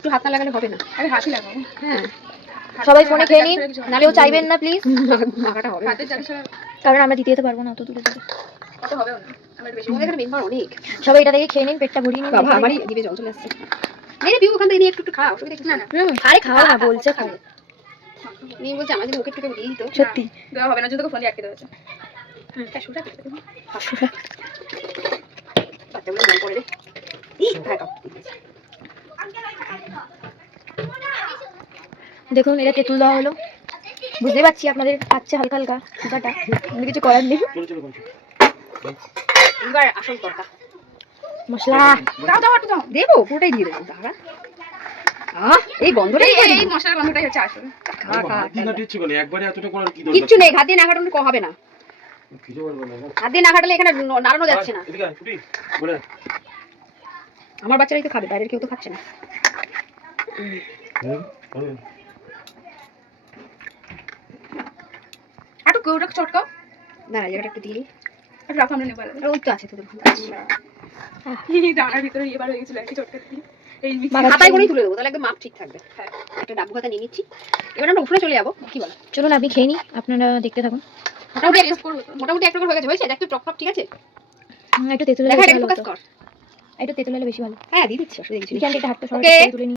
একটু হাত না লাগালে হবে না। আরে হাতই লাগাবো। হ্যাঁ সবাই ফোনে খেয়ে নিন, নালেও চাইবেন না প্লিজ, মাখাটা হবে হাতের জায়গা ছাড়া কারণ আমরা দিতে যেতে পারবো না অত দূরে দূরে। কত হবেও না। আমার বেশি আমাদের এখানে মেম্বার অনেক। সবাই এটা দেখে খেয়ে নিন, পেটটা ভরিয়ে নিন। বাবা আমারই জিভে জল চলে আসছে। নে পিউ ওখান থেকে নিয়ে একটু খাও, অসুবিধা কিছু না না। না আরে খাও না, বলছে খাও। নিয়ে বলছে আমাদের মুখে টুকে দিয়ে দিত। সত্যি দেওয়া হবে না, যদি তোকে ফোন দিয়ে আটকে দেওয়া হয়েছে। এটা শুটা কেটে দেবো। বাচ্চাগুলো মন করে রে। হ্যাঁ খাও। দেখুন এটা তেঁতুল দেওয়া হলো, বুঝতে পারছি আপনাদের আচ্ছা হালকা হালকা সুগারটা, কিন্তু কিছু করার নেই। এবার আসল তরকা মশলা দাও দাও একটু দাও। দেবো, পুরোটাই দিয়ে দেবো। দাঁড়া এই গন্ধটাই এই মশলার গন্ধটাই হচ্ছে আসলে। খা খা। একবারে এতটা করার কি কিচ্ছু নেই, হাত দিয়ে না ঘাটালে হবে না। হাত দিয়ে না ঘাটালে এখানে নাড়ানো যাচ্ছে না। আমার বাচ্চারাই তো খাবে, বাইরের কেউ তো খাচ্ছে না। একটু কেউটা চটকাও। না জায়গাটা একটু দিয়ে একটু রাখো, আমরা নেবো। আর ওই তো আছে তোদের এই দানার ভিতরে এবার হয়ে গেছিল একটু চটকা দিয়ে। এই হাতায় করেই তুলে দেবো, তাহলে একদম মাপ ঠিক থাকবে। হ্যাঁ একটা ডাব্বু খাতা নিয়ে নিচ্ছি। এবার আমরা উপরে চলে যাবো, কি বল? চলুন আপনি খেয়ে নিন, আপনারা দেখতে থাকুন। মোটামুটি এক রকম হয়ে গেছে, হয়েছে দেখ তো টক টক ঠিক আছে। একটু তেঁতুল দেখা হলে এটা ভালো ফোকাস হতো। কর। একটু তেঁতুল হলে বেশি ভালো। হ্যাঁ দিয়ে দিচ্ছি, অসুবিধা কিছু নেই। এখান থেকে হাতটা সরাতে Okay. তুলে নিন।